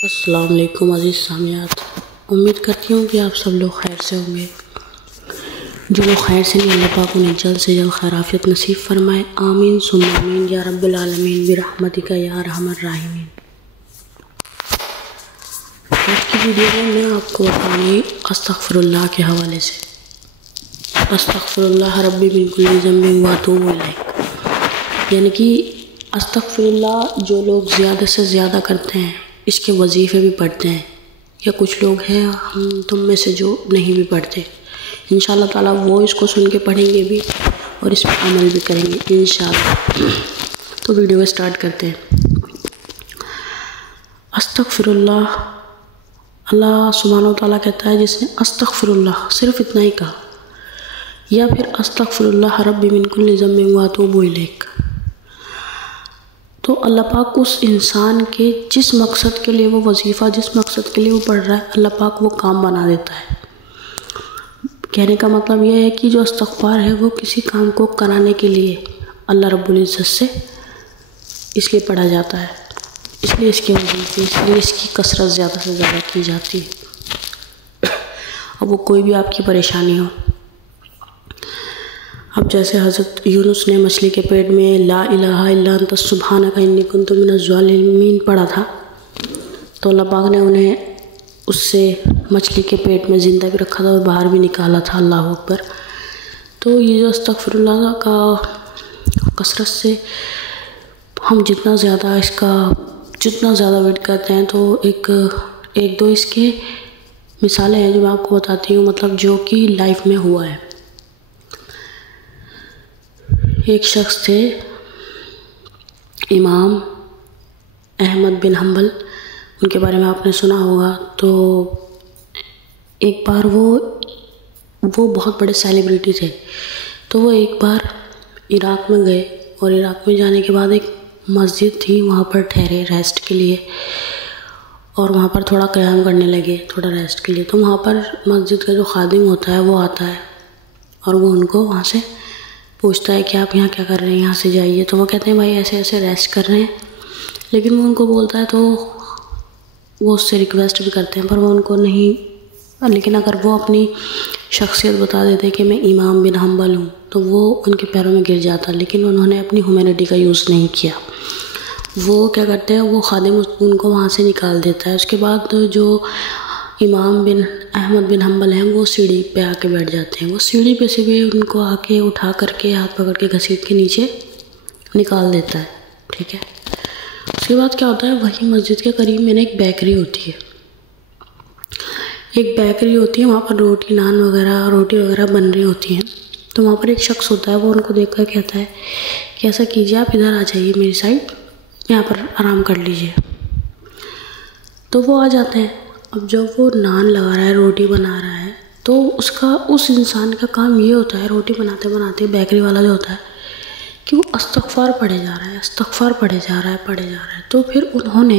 अस्सलाम वालेकुम अज़ीज़ सामियात। उम्मीद करती हूँ कि आप सब लोग खैर से होंगे। जो लोग खैर से नहीं, अल्लाह पाक उन्हें जल्द से जल्द खैराफियत नसीब फरमाए। आमीन सुम्मा आमीन या रब्बुल आलमीन बिरहमतिका या अरहमर राहिमीन। आज की वीडियो में मैं आपको बताऊँगी अस्तग़फिरुल्लाह के हवाले से। अस्तग़फिरुल्लाह रब्बी मिन कुल्लि ज़ंबिन व अतूबु इलैह, यानी कि अस्तग़फिरुल्लाह जो लोग ज़्यादा से ज़्यादा करते हैं, इसके वजीफ़े भी पढ़ते हैं, या कुछ लोग हैं हम तुम में से जो नहीं भी पढ़ते, इंशाअल्लाह ताला वो इसको सुन के पढ़ेंगे भी और इस पर अमल भी करेंगे इंशाअल्लाह। तो वीडियो को स्टार्ट करते हैं। अस्तग़फिरुल्लाह, अल्लाह सुब्हानहू तआला कहता है जिसने अस्तग़फिरुल्लाह सिर्फ इतना ही कहा, या फिर अस्तग़फिरुल्लाह रब्बी मिन कुल्लि ज़ंबिन व अतूबु इलैह, तो अल्लाह पाक उस इंसान के जिस मकसद के लिए वो वजीफ़ा, जिस मकसद के लिए वो पढ़ रहा है, अल्लाह पाक वो काम बना देता है। कहने का मतलब यह है कि जो इस्तग़फ़ार है वो किसी काम को कराने के लिए अल्लाह रब्बुल इज़्ज़त से इसलिए पढ़ा जाता है, इसलिए इसके वजीफ़े, इसलिए इसकी कसरत ज़्यादा से ज़्यादा की जाती है। अब वो कोई भी आपकी परेशानी हो। अब जैसे हज़रत यूनुस ने मछली के पेट में ला इलाहा इल्ला अंता सुब्हानका इन्नी कुन्तु मिनज़ ज़ालिमीन पढ़ा था, तो अल्लाह पाक ने उन्हें उससे मछली के पेट में ज़िंदा भी रखा था और बाहर भी निकाला था। अल्लाह अकबर। तो ये जो अस्तग़फिरुल्लाह का कसरत से हम जितना ज़्यादा वेट करते हैं, तो एक दो इसके मिसालें हैं जो मैं आपको बताती हूँ, मतलब जो कि लाइफ में हुआ है। एक शख्स थे इमाम अहमद बिन हम्बल, उनके बारे में आपने सुना होगा। तो एक बार वो बहुत बड़े सेलिब्रिटी थे, तो वो एक बार इराक़ में गए और इराक़ में जाने के बाद एक मस्जिद थी, वहाँ पर ठहरे रेस्ट के लिए और वहाँ पर थोड़ा क़याम करने लगे, थोड़ा रेस्ट के लिए। तो वहाँ पर मस्जिद का जो खादिम होता है वो आता है और वो उनको वहाँ से पूछता है कि आप यहाँ क्या कर रहे हैं, यहाँ से जाइए। तो वो कहते हैं भाई ऐसे ऐसे रेस्ट कर रहे हैं, लेकिन वो उनको बोलता है, तो वो उससे रिक्वेस्ट भी करते हैं पर वो उनको नहीं, लेकिन अगर वो अपनी शख्सियत बता देते कि मैं इमाम बिन हम्बल हूँ, तो वो उनके पैरों में गिर जाता। लेकिन उन्होंने अपनी ह्यूमैनिटी का यूज़ नहीं किया। वो क्या करते हैं, वो खादिम उनको वहाँ से निकाल देता है। उसके बाद जो इमाम बिन अहमद बिन हम्बल हैं, वो सीढ़ी पे आके बैठ जाते हैं। वो सीढ़ी पे से भी उनको आके उठा करके हाथ पकड़ के घसीट के नीचे निकाल देता है, ठीक है। उसके बाद क्या होता है, वही मस्जिद के करीब में एक बेकरी होती है, वहाँ पर रोटी वगैरह बन रही होती हैं। तो वहाँ पर एक शख्स होता है, वो उनको देख कर कहता है कि ऐसा कीजिए, आप इधर आ जाइए मेरी साइड, यहाँ पर आराम कर लीजिए। तो वो आ जाते हैं। अब जब वो नान लगा रहा है, रोटी बना रहा है, तो उस इंसान का काम ये होता है, रोटी बनाते बनाते बेकरी वाला जो होता है, कि वो इस्तग़फ़ार पढ़े जा रहा है। तो फिर उन्होंने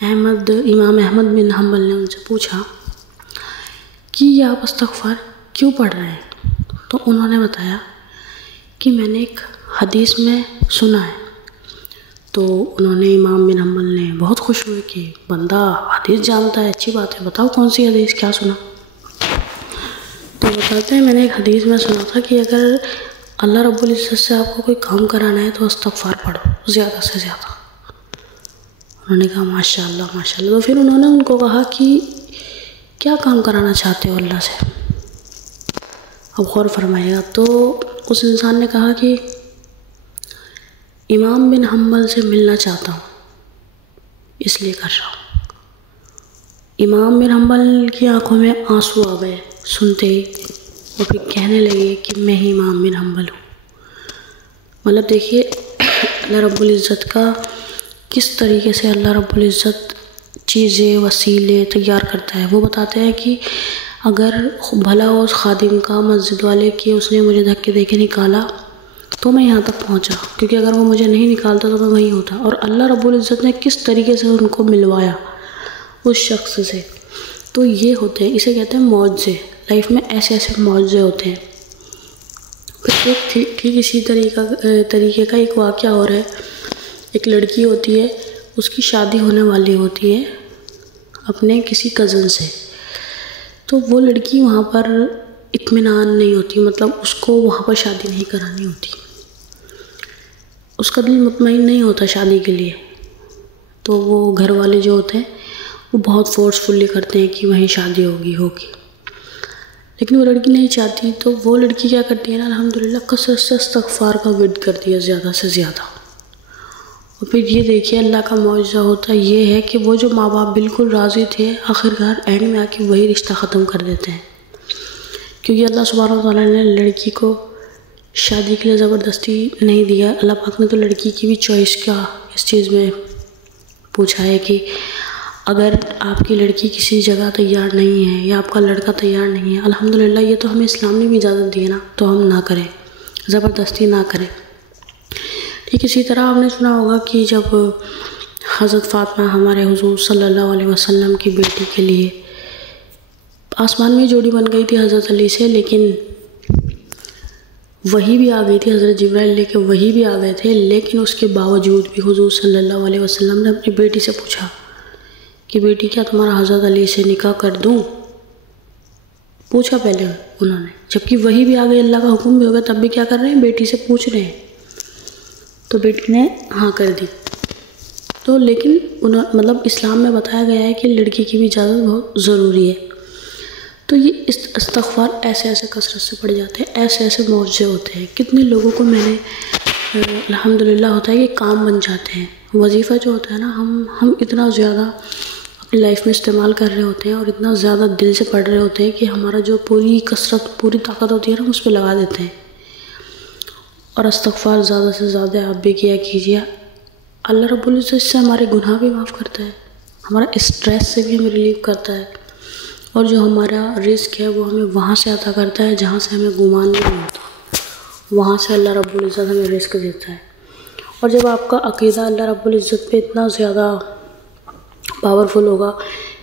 इमाम अहमद बिन हम्बल ने उनसे पूछा कि ये आप इस्तग़फ़ार क्यों पढ़ रहे हैं? तो उन्होंने बताया कि मैंने एक हदीस में सुना है। तो उन्होंने इमाम बिन हम्बल ने बहुत खुश हुए कि बंदा हदीस जानता है, अच्छी बात है, बताओ कौन सी हदीस, क्या सुना? तो बताते हैं मैंने एक हदीस में सुना था कि अगर अल्लाह रब्बुल इज़्ज़त से आपको कोई काम कराना है तो इस्तग़फ़ार पढ़ो ज़्यादा से ज़्यादा। उन्होंने कहा माशाअल्लाह माशाअल्लाह। तो फिर उन्होंने उनको कहा कि क्या काम कराना चाहते हो अल्लाह से, अब गौर फरमाइएगा। तो उस इंसान ने कहा कि इमाम बिन हम्बल से मिलना चाहता हूँ, इसलिए कर रहा हूँ। इमाम बिन हम्बल की आंखों में आंसू आ गए सुनते ही, और फिर कहने लगे कि मैं ही इमाम बिन हम्बल हूँ। मतलब देखिए अल्लाह रब्बुल इज़्ज़त का किस तरीके से अल्लाह रब्बुल इज़्ज़त चीज़ें, वसीले तैयार करता है। वो बताते हैं कि अगर भला उस खादिम का, मस्जिद वाले की, उसने मुझे धक्के दे के निकाला तो मैं यहाँ तक पहुँचा, क्योंकि अगर वो मुझे नहीं निकालता तो मैं वहीं होता। और अल्लाह रब्बुल इज़्ज़त ने किस तरीके से उनको मिलवाया उस शख्स से। तो ये होते हैं, इसे कहते हैं मौज़े। लाइफ में ऐसे ऐसे मौज़े होते हैं। फिर ठीक इसी तरीके का एक वाक़या और है। एक लड़की होती है, उसकी शादी होने वाली होती है, अपने किसी कज़न से। तो वो लड़की वहाँ पर इत्मीनान नहीं होती, मतलब उसको वहाँ पर शादी नहीं करानी होती, उसका दिल मुतमईन नहीं होता शादी के लिए। तो वो घर वाले जो होते हैं वो बहुत फोर्सफुली करते हैं कि वहीं शादी होगी। लेकिन वो लड़की नहीं चाहती, तो वो लड़की क्या करती है ना, अल्हम्दुलिल्लाह कसरत से इस्तिग़फ़ार का विर्द करती है ज़्यादा से ज़्यादा। और फिर ये देखिए अल्लाह का मौजज़ा होता ये है कि वो जो माँ बाप बिल्कुल राज़ी थे, आखिरकार एंड में आके वही रिश्ता ख़त्म कर देते हैं, क्योंकि अल्लाह सुब्हानहू व तआला ने लड़की को शादी के लिए ज़बरदस्ती नहीं दिया। अल्लाह पाक ने तो लड़की की भी चॉइस का इस चीज़ में पूछा है कि अगर आपकी लड़की किसी जगह तैयार नहीं है या आपका लड़का तैयार नहीं है, अल्हम्दुलिल्लाह ये तो हमें इस्लाम ने भी इजाज़त दी है ना, तो हम ना करें, ज़बरदस्ती ना करें। ठीक इसी तरह आपने सुना होगा कि जब हज़रत फ़ातिमा हमारे हुज़ूर सल्लल्लाहु अलैहि वसल्लम की बेटी के लिए आसमान में जोड़ी बन गई थी हज़रत अली से, लेकिन वही भी आ गई थी, हज़रत जिब्राइल लेके वही भी आ गए थे, लेकिन उसके बावजूद भी हुज़ूर सल्लल्लाहु अलैहि वसल्लम ने अपनी बेटी से पूछा कि बेटी क्या तुम्हारा हज़रत अली से निकाह कर दूँ? पूछा पहले उन्होंने, जबकि वही भी आ गई, अल्लाह का हुक्म भी हो गया, तब भी क्या कर रहे हैं, बेटी से पूछ रहे हैं। तो बेटी ने हाँ कर दी। तो लेकिन मतलब इस्लाम में बताया गया है कि लड़की की भी इजाज़त बहुत ज़रूरी है। तो ये इस्तिग़फ़ार ऐसे ऐसे कसरत से पड़ जाते हैं, ऐसे ऐसे मौज़े होते हैं। कितने लोगों को मैंने अल्हम्दुलिल्लाह होता है कि काम बन जाते हैं। वजीफ़ा जो होता है ना, हम इतना ज़्यादा अपनी लाइफ में इस्तेमाल कर रहे होते हैं और इतना ज़्यादा दिल से पढ़ रहे होते हैं कि हमारा जो पूरी कसरत, पूरी ताकत होती है ना, उस पर लगा देते हैं। और इस्तिग़फ़ार ज़्यादा से ज़्यादा आप भी किया कीजिए। अल्लाह रब्बुल इज़्ज़त से हमारे गुनाह भी माफ़ करता है, हमारा स्ट्रेस से भी हमें रिलीव करता है, और जो हमारा रिस्क है वो हमें वहाँ से अता करता है जहाँ से हमें गुमान नहीं होता, वहाँ से अल्लाह रब्बुल इज़्ज़त हमें रिस्क देता है। और जब आपका अक़ीदा अल्लाह रब्बुल इज़्ज़त पे इतना ज़्यादा पावरफुल होगा,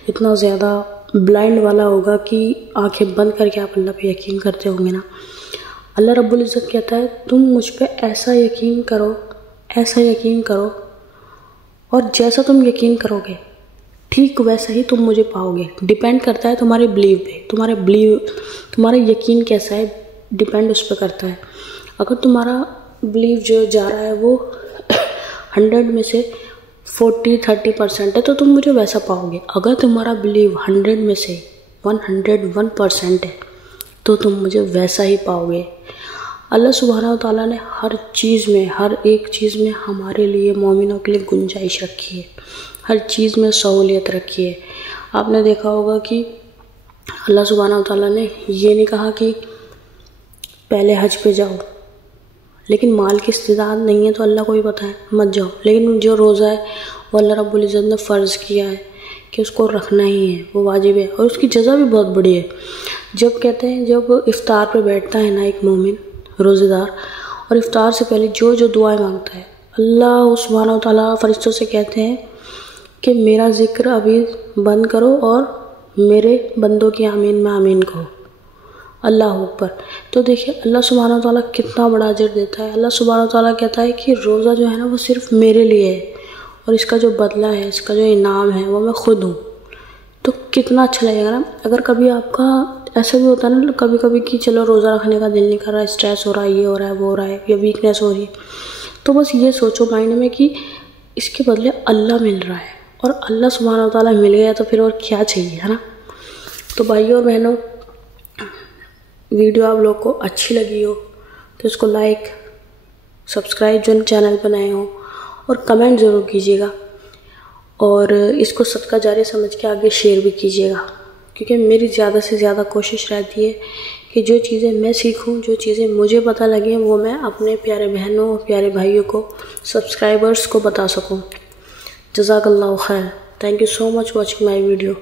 इतना ज़्यादा ब्लाइंड वाला होगा कि आंखें बंद करके आप अल्लाह पे यकीन करते होंगे ना, अल्लाह रब्बुल इज़्ज़त कहता है तुम मुझ पे ऐसा यकीन करो, ऐसा यकीन करो, और जैसा तुम यकीन करोगे ठीक वैसा ही तुम मुझे पाओगे। डिपेंड करता है तुम्हारे बिलीव पे, तुम्हारा यकीन कैसा है, डिपेंड उस पर करता है। अगर तुम्हारा बिलीव जो जा रहा है वो 100 में से 40-30% है, तो तुम मुझे वैसा पाओगे। अगर तुम्हारा बिलीव 100 में से 101% है, तो तुम मुझे वैसा ही पाओगे। अल्लाह सुब्हानहू व तआला ने हर चीज़ में, हर एक चीज़ में हमारे लिए, मोमिनों के लिए गुंजाइश रखी है, हर चीज़ में सहूलियत रखी है। आपने देखा होगा कि अल्लाह सुब्हानहू व तआला ने ये नहीं कहा कि पहले हज पे जाओ, लेकिन माल की इस्तिताअत नहीं है तो अल्लाह को भी पता है मत जाओ, लेकिन जो रोज़ा है वो अल्लाह रब्बुल इज़्ज़त ने फ़र्ज़ किया है कि उसको रखना ही है, वो वाजिब है, और उसकी जज़ा भी बहुत बड़ी है। जब कहते हैं, जब इफ्तार पे बैठता है ना एक मोमिन रोज़ेदार, और इफ्तार से पहले जो जो दुआएं मांगता है, अल्लाह सुब्हानहू व तआला फ़रिश्तों से कहते हैं कि मेरा ज़िक्र अभी बंद करो और मेरे बंदों की आमीन में आमीन कहो, अल्लाह अकबर। तो देखिए अल्लाह सुब्हानहू व तआला कितना बड़ा अजर देता है। अल्लाह सुब्हानहू व तआला कहता है कि रोज़ा जो है ना वो सिर्फ़ मेरे लिए है, और इसका जो बदला है, इसका जो इनाम है वो मैं खुद हूँ। तो कितना अच्छा लगेगा ना। अगर कभी आपका ऐसा भी होता है ना कभी कभी कि चलो रोज़ा रखने का दिल नहीं कर रहा है, स्ट्रेस हो रहा है, ये हो रहा है, वो हो रहा है, या वीकनेस हो रही है, तो बस ये सोचो माइंड में कि इसके बदले अल्लाह मिल रहा है, और अल्लाह सुब्हानहू व तआला मिल गया तो फिर और क्या चाहिए, है ना। तो भाइयों और बहनों, वीडियो आप लोग को अच्छी लगी हो तो इसको लाइक, सब्सक्राइब जो चैनल पर नए हो, और कमेंट ज़रूर कीजिएगा, और इसको सदका जारी समझ के आगे शेयर भी कीजिएगा, क्योंकि मेरी ज़्यादा से ज़्यादा कोशिश रहती है कि जो चीज़ें मैं सीखूं, जो चीज़ें मुझे पता लगें, वो मैं अपने प्यारे बहनों, प्यारे भाइयों को, सब्सक्राइबर्स को बता सकूं। जज़ाकल्लाहु खैर। Thank you so much watching my video.